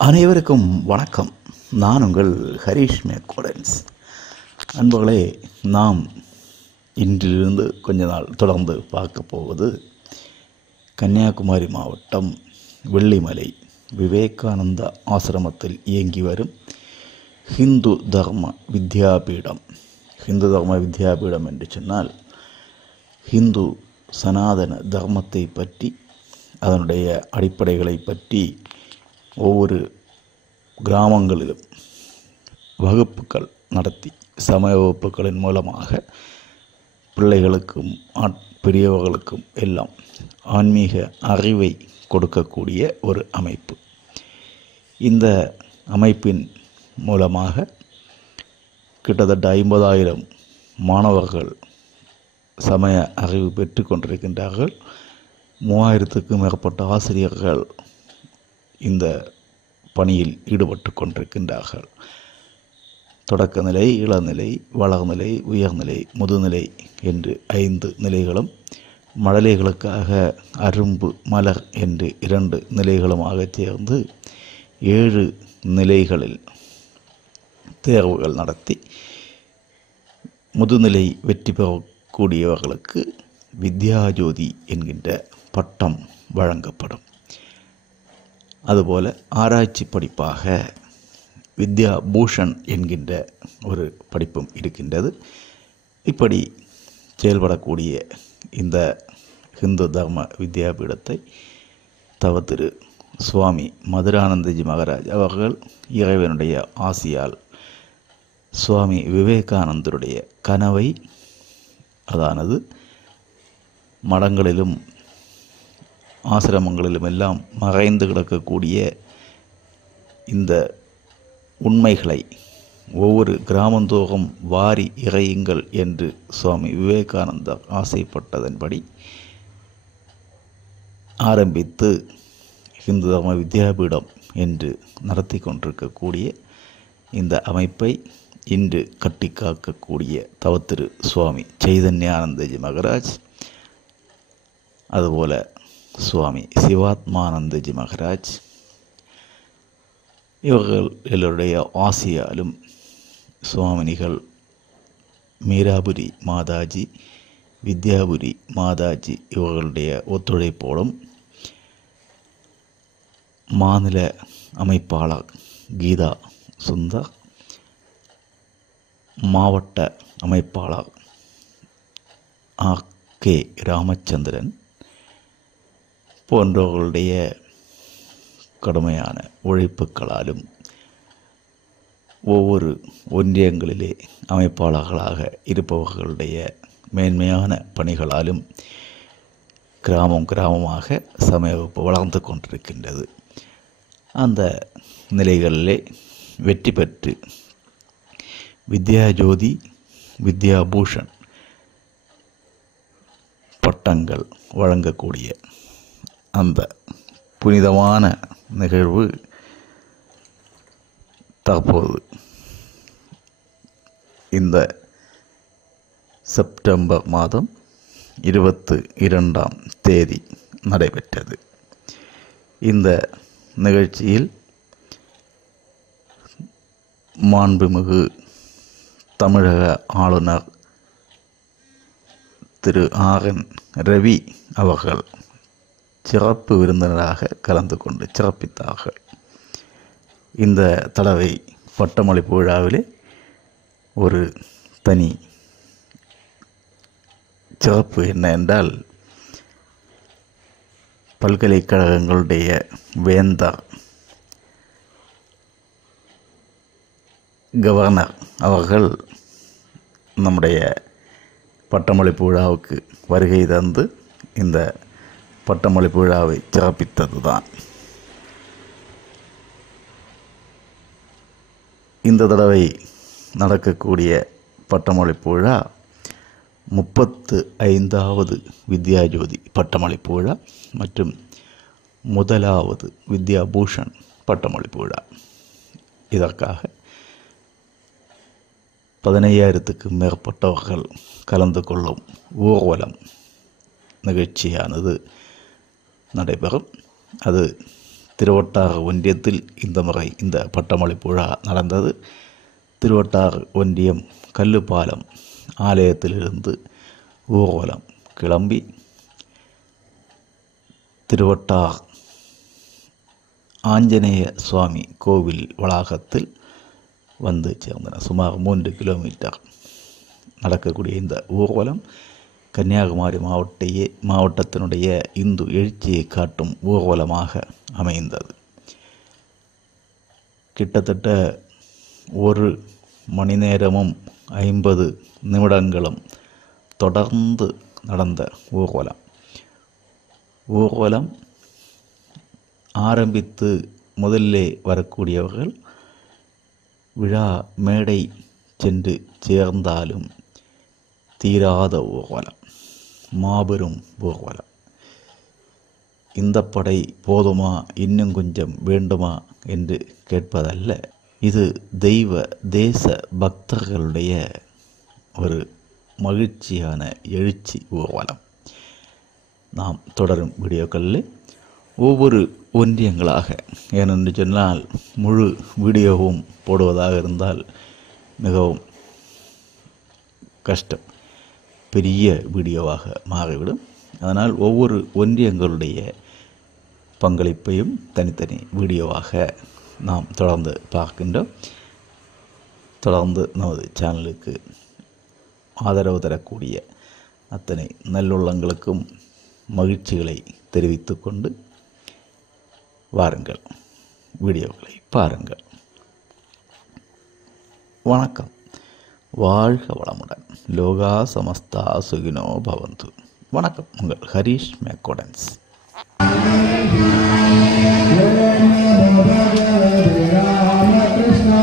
அனைவருக்கும் வணக்கம். நான் உங்கள் ஹரீஷ் மேக்கோடன்ஸ். அன்பர்களே, நாம் இன்றிலிருந்து கொஞ்ச நாள் தொடர்ந்து பார்க்க போவது கன்னியாகுமரி மாவட்டம் வெள்ளிமலை விவேகானந்த ஆசிரமத்தில் இயங்கி வரும் ஹிந்து தர்ம வித்யாபீடம். ஹிந்து தர்ம வித்யாபீடம் என்று சொன்னால் ஹிந்து சனாதன தர்மத்தை பற்றி, அதனுடைய அடிப்படைகளை பற்றி ஒவ்வொரு கிராமங்களிலும் வகுப்புகள் நடத்தி, சமய வகுப்புகளின் மூலமாக பிள்ளைகளுக்கும் பெரியவர்களுக்கும் எல்லாம் ஆன்மீக அறிவை கொடுக்கக்கூடிய ஒரு அமைப்பு. இந்த அமைப்பின் மூலமாக கிட்டத்தட்ட 50,000 மாணவர்கள் சமய அறிவு பெற்று கொண்டிருக்கின்றார்கள். 3000க்கும் மேற்பட்ட ஆசிரியர்கள் இந்த பணியில் ஈடுபட்டு கொண்டிருக்கின்றார்கள். தொடக்க நிலை, இளநிலை, வளர்நிலை, உயர்நிலை, முதுநிலை என்று 5 நிலைகளும், மழலைகளுக்காக அரும்பு மலர் என்று 2 நிலைகளுமாக சேர்ந்து 7 நிலைகளில் தேர்வுகள் நடத்தி முதுநிலை வெற்றி பெறக்கூடியவர்களுக்கு வித்யாஜோதி என்கின்ற பட்டம் வழங்கப்படும். அதுபோல் ஆராய்ச்சி படிப்பாக வித்யா பூஷன் என்கின்ற ஒரு படிப்பும் இருக்கின்றது. இப்படி செயல்படக்கூடிய இந்த ஹிந்து தர்ம வித்யாபீடத்தை திரு சுவாமி மதுரானந்தஜி மகாராஜ் அவர்கள் இறைவனுடைய ஆசியால் சுவாமி விவேகானந்தருடைய கனவை, அதானது மடங்களிலும் ஆசிரமங்களிலும் எல்லாம் மறைந்து கிடக்கக்கூடிய இந்த உண்மைகளை ஒவ்வொரு கிராமந்தோறும் வாரி இறையுங்கள் என்று சுவாமி விவேகானந்தர் ஆசைப்பட்டதன்படி ஆரம்பித்து ஹிந்து தர்ம வித்யாபீடம் என்று நடத்தி கொண்டிருக்கக்கூடிய இந்த அமைப்பை இன்று கட்டி காக்கக்கூடிய திரு சுவாமி சைதன்யானந்தஜி மகாராஜ், அதுபோல சுவாமி சிவாத்மானந்தஜி மகாராஜ், இவர்கள் எல்லோருடைய ஆசியாலும் சுவாமினிகள் மீராபுரி மாதாஜி, வித்யாபுரி மாதாஜி இவர்களுடைய ஒத்துழைப்போடும் மாநில அமைப்பாளர் கீதா சுந்தர், மாவட்ட அமைப்பாளர் R.K. ராமச்சந்திரன் போன்றவர்களுடைய கடுமையான உழைப்புகளாலும் ஒவ்வொரு ஒன்றியங்களிலே அமைப்பாளர்களாக இருப்பவர்களுடைய மேன்மையான பணிகளாலும் கிராமமாக சமய வகுப்பு வளர்ந்து கொண்டிருக்கின்றது. அந்த நிலைகளிலே வெற்றி பெற்று வித்யாஜோதி, வித்யாபூஷன் பட்டங்கள் வழங்கக்கூடிய அந்த புனிதமான நிகழ்வு தற்போது இந்த செப்டம்பர் மாதம் 22ஆம் தேதி நடைபெற்றது. இந்த நிகழ்ச்சியில் மாண்புமிகு தமிழக ஆளுநர் திரு R.N. ரவி அவர்கள் சிறப்பு விருந்தினராக கலந்து கொண்டு சிறப்பித்தார்கள். இந்த தடவை பட்டமளிப்பு விழாவிலே ஒரு தனி சிறப்பு என்ன என்றால், பல்கலைக்கழகங்களுடைய வேந்தர் கவர்னர் அவர்கள் நம்முடைய பட்டமளிப்பு விழாவுக்கு வருகை தந்து இந்த பட்டமளிப்பு விழாவை சிறப்பித்தது தான். இந்த தடவை நடக்கக்கூடிய பட்டமளிப்பு விழா 35வது வித்யாஜோதி பட்டமளிப்பு விழா மற்றும் முதலாவது வித்யாபூஷன் பட்டமளிப்பு விழா. இதற்காக 15,000க்கும் மேற்பட்டவர்கள் கலந்து கொள்ளும் ஊர்வலம் நிகழ்ச்சியானது நடைபெறும். அது திருவட்டாறு ஒன்றியத்தில் இந்த முறை இந்த பட்டமளிப்பு விழா நடந்தது. திருவட்டாறு ஒன்றியம் கல்லுப்பாலம் ஆலயத்திலிருந்து ஊர்வலம் கிளம்பி திருவட்டார் ஆஞ்சநேய சுவாமி கோவில் வளாகத்தில் வந்து சேர்ந்தன. சுமார் 3 கிலோமீட்டர் நடக்கக்கூடிய இந்த ஊர்வலம் கன்னியாகுமரி மாவட்டத்தினுடைய இந்து எழுச்சியை காட்டும் ஊர்வலமாக அமைந்தது. கிட்டத்தட்ட 1 மணி நேரமும் 50 நிமிடங்களும் தொடர்ந்து நடந்த ஊர்வலம் ஆரம்பித்து முதல்லே வரக்கூடியவர்கள் விழா மேடை சென்று சேர்ந்தாலும் தீராத ஊர்வலம், மாபெரும் ஊர்வலம். இந்த படை போதுமா, இன்னும் கொஞ்சம் வேண்டுமா என்று கேட்பதல்ல. இது தெய்வ தேச பக்தர்களுடைய ஒரு மகிழ்ச்சியான எழுச்சி ஊர்வலம். நாம் தொடரும் வீடியோக்களில் ஒவ்வொரு ஒன்றியங்களாக, ஏனென்று சொன்னால் முழு வீடியோவும் போடுவதாக இருந்தால் மிகவும் கஷ்டம், பெரிய வீடியோவாக மாறிவிடும். அதனால் ஒவ்வொரு ஒன்றியங்களுடைய பங்களிப்பையும் தனித்தனி வீடியோவாக நாம் தொடர்ந்து பார்க்கின்றோம். தொடர்ந்து நமது சேனலுக்கு ஆதரவு தரக்கூடிய அத்தனை நல்லுள்ளங்களுக்கும் மகிழ்ச்சிகளை தெரிவித்து கொண்டு வாருங்கள், வீடியோக்களை பாருங்கள். வணக்கம், வாழ்க வளமுடன். லோகா சமஸ்தா சுகினோ பவந்து. வணக்கம், உங்கள் ஹரீஷ் மேக்கோடன்ஸ். Rama Krishna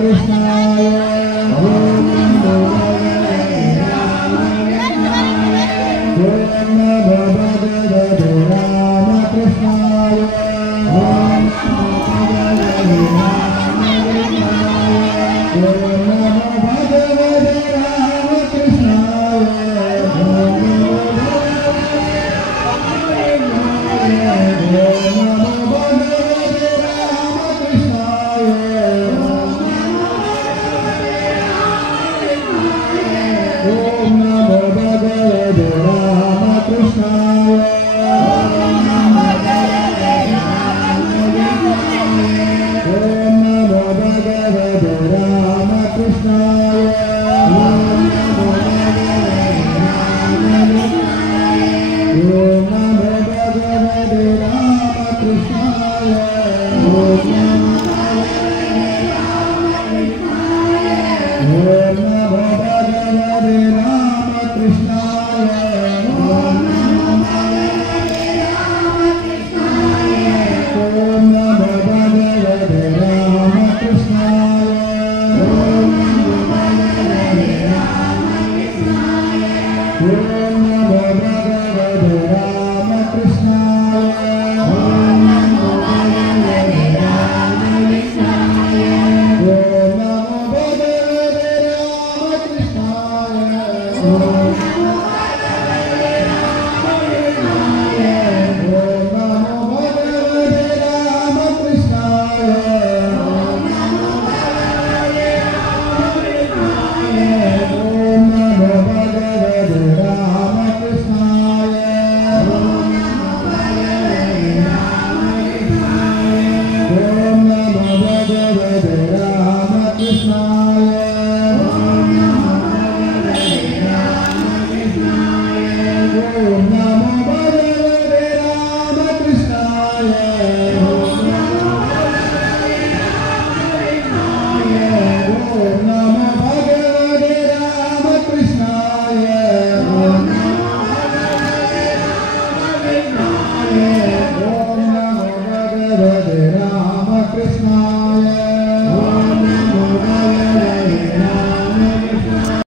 Krishna Hare